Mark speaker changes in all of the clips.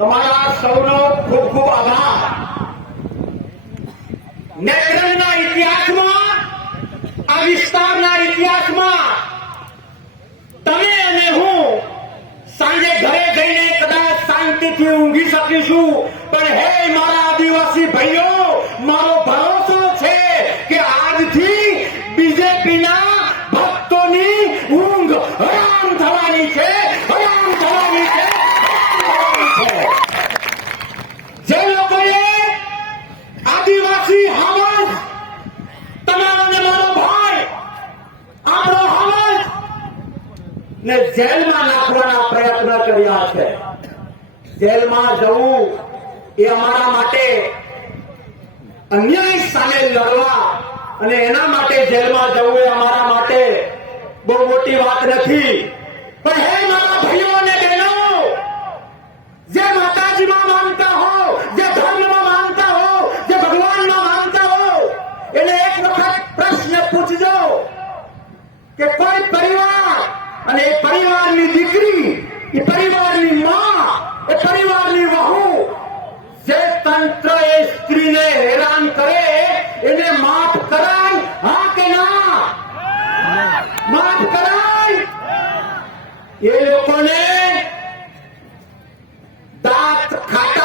Speaker 1: તમારા સૌનો ખૂબ ખૂબ આભાર. નેત્રંગના ઇતિહાસમાં, આ વિસ્તારના ઇતિહાસમાં, તમે અને હું સાંજે ઘરે જઈને કદાચ શાંતિથી ઊંઘી શકીશું. પણ હે મારા આદિવાસી ભાઈઓ, મારો ભરોસો ને જેલમાં નાખવાના પ્રયત્ન કર્યા છે. જેલમાં જવું એ અમારા માટે અન્યાય સામે લડવા અને એના માટે જેલમાં જવું એ અમારા માટે બહુ મોટી વાત નથી. પણ હે મારા ભાઈઓ અને બહેનો, જે માતાજીમાં માનતા હો, જે ધર્મમાં માનતા હો, જે ભગવાનમાં માનતા હો, એને એક વખત પ્રશ્ન પૂછજો કે કોઈ પરિવાર અને એ પરિવારની દીકરી, એ પરિવારની માં, એ પરિવારની વહુ. જે તંત્ર એ સ્ત્રીને હેરાન કરે, એને માફ કરાય. હા કે ના? માફ કરાય. એ લોકોને દાંત ખાટા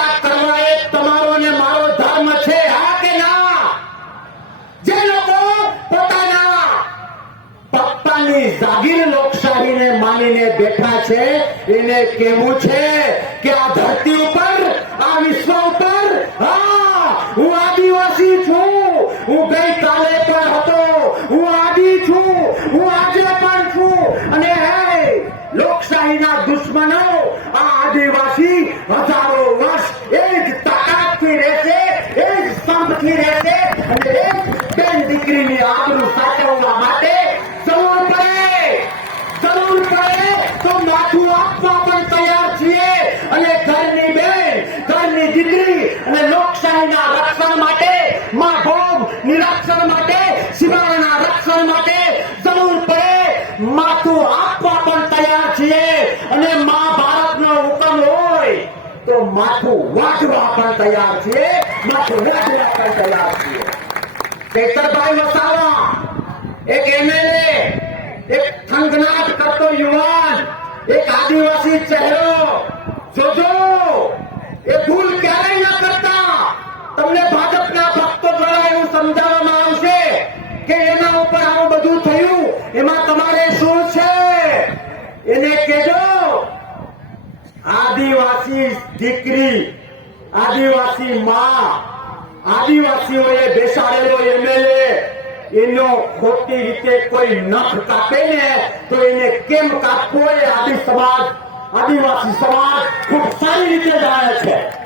Speaker 1: છે, એને કેવું છે કે આ ધરતી ઉપર, આ વિશ્વ ઉપર, હા, હું આદિવાસી છું. હું ગઈકાલે પણ હતો. હું આદિ છું. હું આજે પણ છું. અને હે, લોકશાહીના દુશ્મનો, આ આદિવાસી હજારો વર્ષ એ જ તાકાતથી રહેશે, એ જ સંપથી રહેશે અને એ જ બેન દીકરીની આબરૂ સાચવવા માટે જરૂર પડે. જરૂર પડે. લોકશાહીના રક્ષણ માટે, માં ભોગ નિરક્ષણ માટે સીમાના રક્ષણ માટે જરૂર પડે, માથું આપવા પણ તૈયાર છીએ અને મા ભારતનો હુકમ હોય તો માથું વાંચવા પણ તૈયાર છીએ, માથું વાંચવા પણ તૈયાર છીએ. ચૈતરભાઈ વસાવા, એક એમએલએ, એક થંગનાટ કરતો યુવાન, એક આદિવાસી ચહેરો. જોજો, એ ભૂલ ક્યારેય તમને ભાજપના ભક્તો દ્વારા એવું સમજાવવામાં આવશે કે એના ઉપર આવું બધું થયું, એમાં તમારે શું છે? એને કહેજો. આદિવાસી દીકરી, આદિવાસી માં, આદિવાસીઓએ બેસાડેલો એમએલએ, એનો ખોટી રીતે કોઈ નખ કાપે ને તો એને કેમ કાપવો એ આદિ સમાજ, આદિવાસી સમાજ ખૂબ સારી રીતે જાણે છે.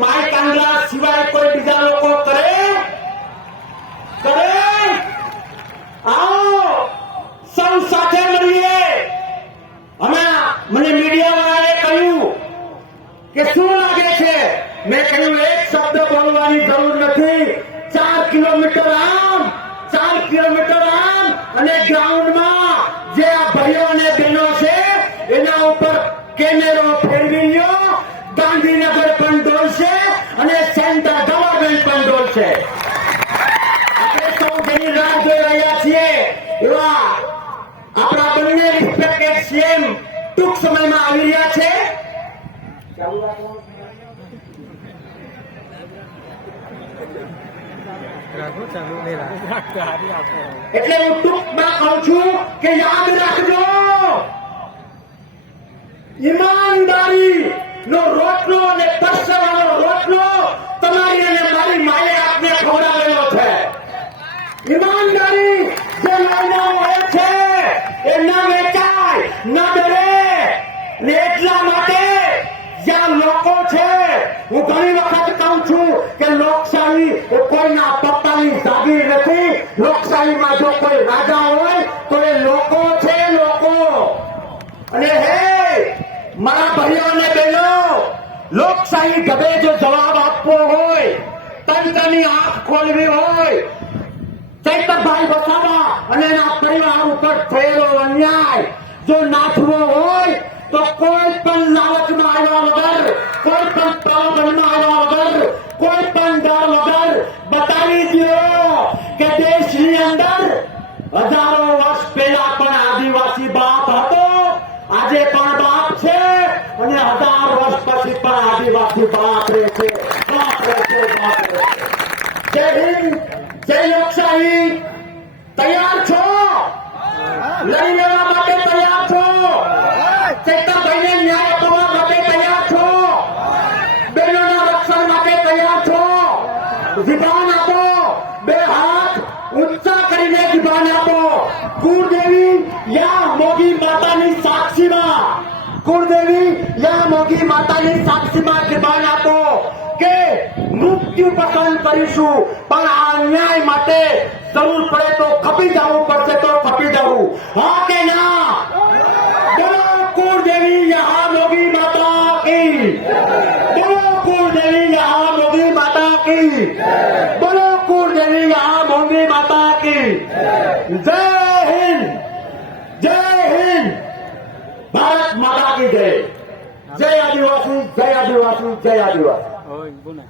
Speaker 1: માય કાંદલા સિવાય કોઈ બીજા લોકો કરે? કરે? આવો, સૌ સાથે મળીએ. હમણાં મને મીડિયાવાળાએ કહ્યું કે શું લાગે છે? મેં કહ્યું, એક શબ્દ બોલવાની જરૂર નથી. ચાર કિલોમીટર આમ, ચાર કિલોમીટર આમ, અને ગ્રાઉન્ડમાં જે આ ભાઈઓ અને બહેનો છે, એના ઉપર કેમેરો બંને રિસ્પેક્ટ સીએમ ટૂંક સમયમાં આવી રહ્યા છે. એટલે હું ટૂંકમાં કહું છું કે યાદ રાખજો. ઈમાનદારી નો રોટલો અને પરસેવાનો રોટલો તમારી અને મારી માએ આપને ખવડાવેલો છે. ઈમાનદારી જે લાઈનો એ ન વેચાય, ન ડરે. ને એટલા માટે જ્યાં લોકો છે, હું ઘણી વખત કહું છું કે લોકશાહી એ કોઈના પપ્પાની જાગીર નથી. લોકશાહીમાં જો કોઈ રાજા હોય, તો એ લોકો છે લોકો. અને હે, મારા ભાઈઓ અને બહેનો, લોકશાહી ગમે જો જવાબ આપવો હોય, તંત્રની આંખ ખોલવી હોય ચૈતરભાઈ વસાવા અને એના પરિવાર ઉપર થયેલો અન્યાય. જો નાથવો હોય તો કોઈ પણ લાલચમાં આવ્યા વગર, કોઈ પણ પ્રલોભનમાં આવ્યા વગર, કોઈ પણ ડર વગર બતાવી દો કે દેશની અંદર હજારો વર્ષ પહેલા પણ આદિવાસી બાપ હતો, આજે પણ બાપ છે અને હજાર વર્ષ પછી પણ આદિવાસી બાપ રહે છે, બાપ રહે છે, બાપ રહે છે. જય હિન્દ. જય લોકશાહી. તૈયાર છો? લડી લેવા માટે તૈયાર છો? ચેતનભાઈને ન્યાય આપવા માટે તૈયાર છો? બહેનોના રક્ષણ માટે તૈયાર છો? વિભાન આપો. બે હાથ ઊંચા કરીને વિભાન આપો. કુળદેવી યા મોગી માતાની સાક્ષીમાં. કુળદેવી યા મોગી માતાની સાક્ષીમાં વિભાન આપો કે મૃત્યુ પસંદ કરીશું. પણ આ અન્યાય માટે જરૂર પડે તો ખપી જવું, પડશે તો ખપી જવું. હા કે ના? બોલો કુળદેવી યહાં મોગી માતા કી. બોલો કુળદેવી યહાં મોગી માતા કી. બોલો કુળદેવી યહાં મોગી માતા કી. જય હિન્દ! જય હિન્દ! ભારત માતા કી જય. જય આદિવાસી જય આદિવાસી જય આદિવાસી.
Speaker 2: હોય બોલે.